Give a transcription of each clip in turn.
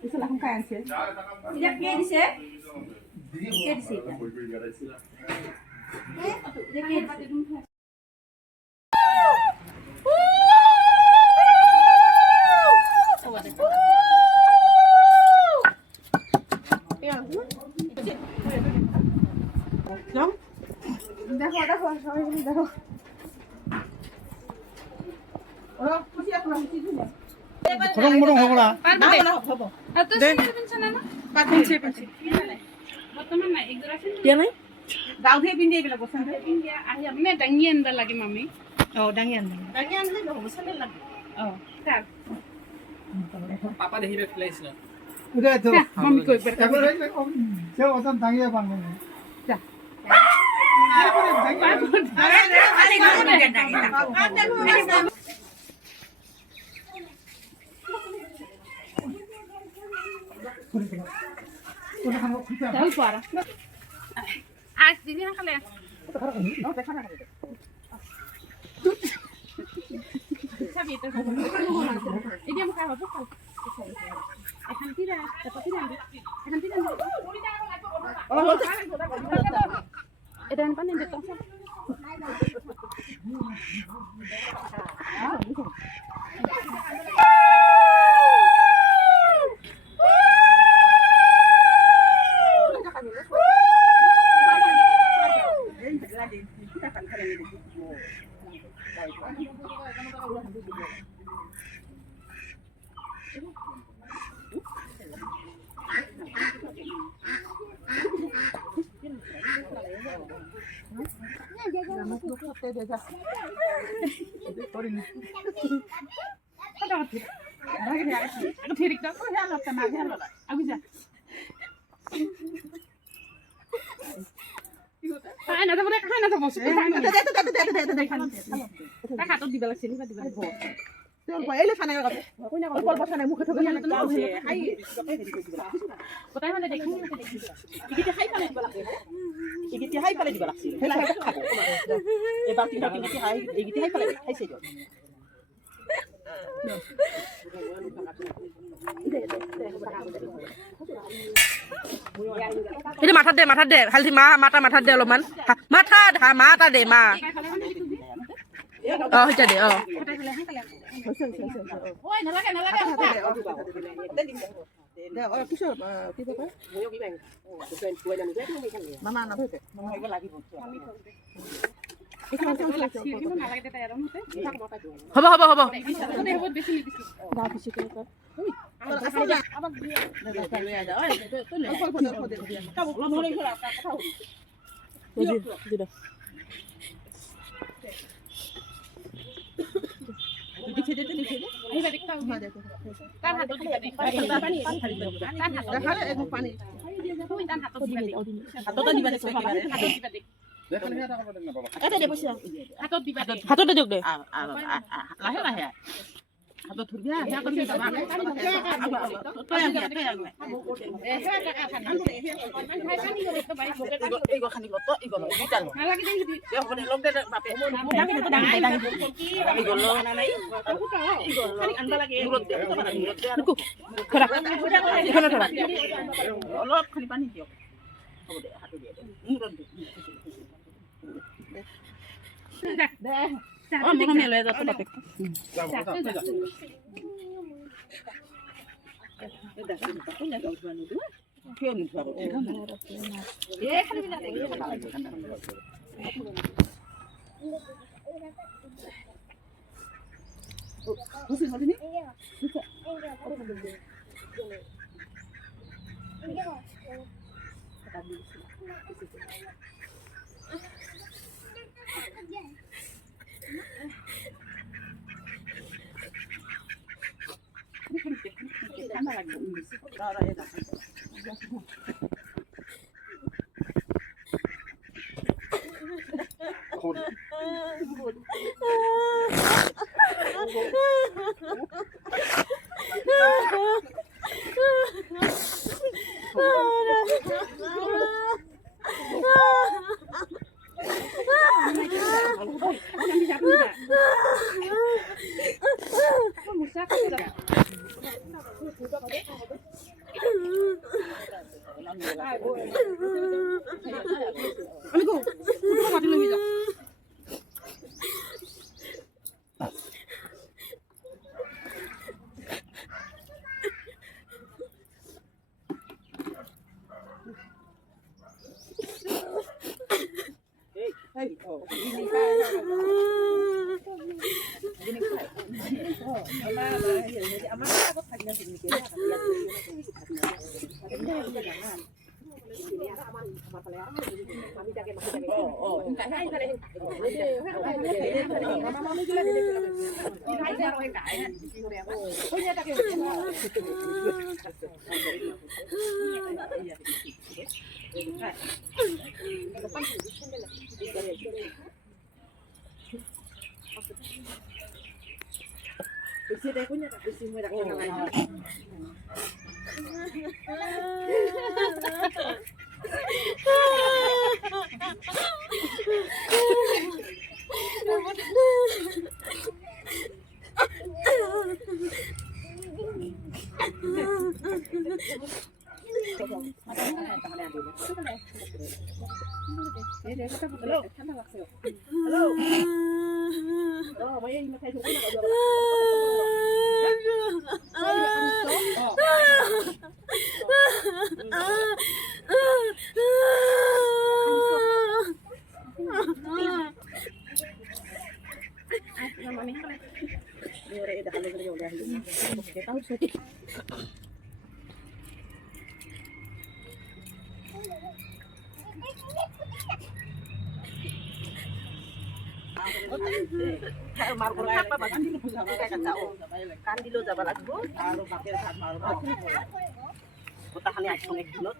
Isolahan kaya siya. Tidak dia di sini. Dia di sini. দেখো দেখো সবাই দেখো ওরা খুশি আছে খুশি দিলে খড়ং হবড়া না হবো তো শুনছ না না পাচ্ছি পাচ্ছি বর্তমান না এগুলা শুন কে নাই দাও দিয়ে পিন্ডি এগুলা বসন দে ইন্ডিয়া আহি আমনে ডাঙ্গি আনবা লাগে মামি ও ডাঙি আনলে তো বসন লাগে ও কার পাপা দেখিবে ফ্লাইছ না উদে তো মামি কই বার তারপরে সে ওজন দাঁড়িয়ে পারবে না যা চল পারা আজ দিদি না খালে সাবি এটা এদি আমি খাবো খাল এখন তিরা তারপর তিরা এখন তিরা এটা আন পানি দিতে ঠিক দাও হেলা তো না হেলা আমি যা খাই না তো বলে খাই না তো বসে তা হাতত দিবা লাগছে নিবা দিবা তোর বইলে খানা গাবে কইনা কল বসা নাই মুখে ঠকে না তো হাই কোথায় মানে দেখি ইগিতে হাই পালে দিবা লাগছে ইগিতে হাই পালে দিবা লাগছে হেলা হেলা খাবো এবার তিনটা তিনটা হাই ইগিতে হাই পালে খাইছে দিও itu মাথাত দে হালধি মাথাত দে অলপমান মাথা দে মা হৈছে দে ওই নালাগে নালাগে মামা না ধরে মামা এগুলো লাগিব হ'ব বেশি লিখে দে লিখে দে তার হাতত দিবা দে পানি তার হাতত দেখালে এক পানি তুই তার হাতত দিবা দে হাতত দিবা দে হাতত দিবা দে এটা দে পয়সা হাতত দিবা দে হাততে দিয়ক দে লাহে লাহে হাতত ধরবি হ্যাঁ করবি বাবা তই আগে এই খানি তো এই গলো দুটা লো নালাগে দেই দি এ হবনে লগ দে বাপে ডাঙি তো ডাঙি এই গলো না নাই এই গলো খানি আনবা লাগে দূরত দে দূরত দে খরা এখানে খরা অলপ খালি পানি দিও হ'ব দে হাতে দিয়ে দে দূরত দে দে ও মনে লয়ে যা তো বাপে কেউ নি খাবো এ খালি না দেখি খুশি হলিনি ঠান্ডা লাগবে দাঁড়া এটা কান্দিলেও যাব লাগিব আৰু বাপেৰ ভাত মাৰিব গোটাখানি আইচং একদিনত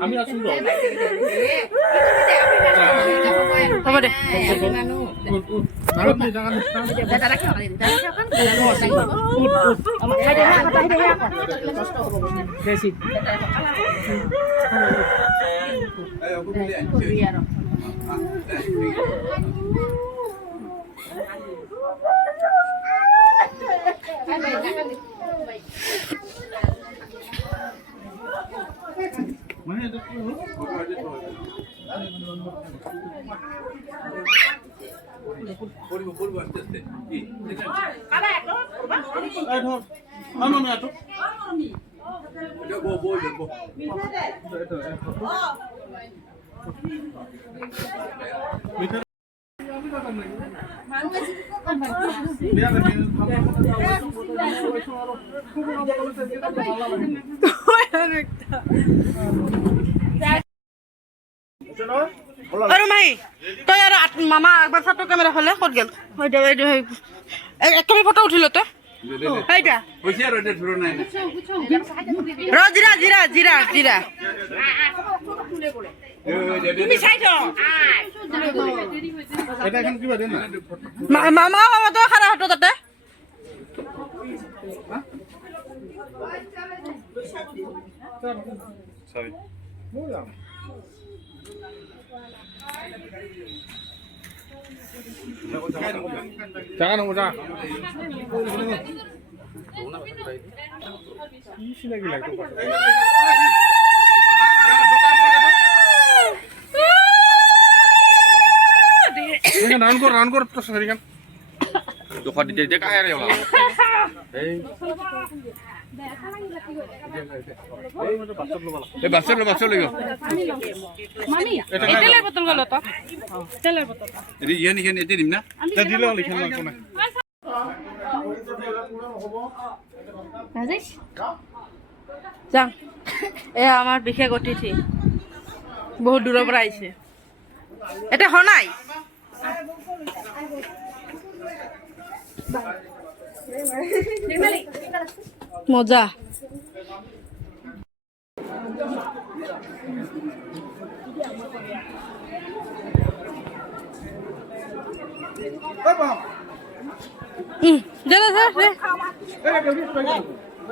আমি আছো হ'ব দে আৰু মাহী তই আৰু মামা একবাৰ ফটো কেমেৰা হ'লে ক'ত গ'ল তুমি ফটো উঠিল তই জিৰা এটা এখন কিবা দেন না মামা বাবা তো খাৰা হতো তাতে সরি জাগা নমো যা কি সিনাকি লাগতো রান কর তো সরিগান Duka di jejak air ya lah. Basur lagi. মামি তেলের বোতল গেল তো তেলের বোতল Jadi iya nih kan itu dimana? তা দিলেও লিখে লাগতো না রাজেশ যাম এ আমাৰ বিশেষ অতিথি বহুত দূৰৰ পৰা আহিছে এটা হনাই মজা দে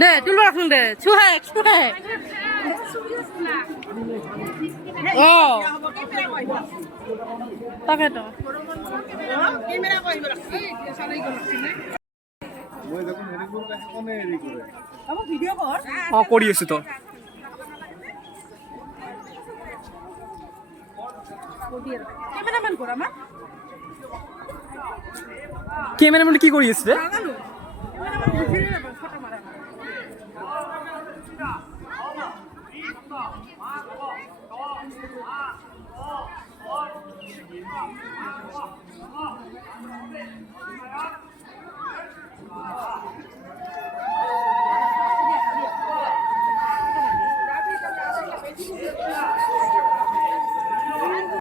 দে তুলব ৰাখুন দে ছুহে ও তাকেতো কৰি আছো তো কেমেৰামেন কি কৰি আছে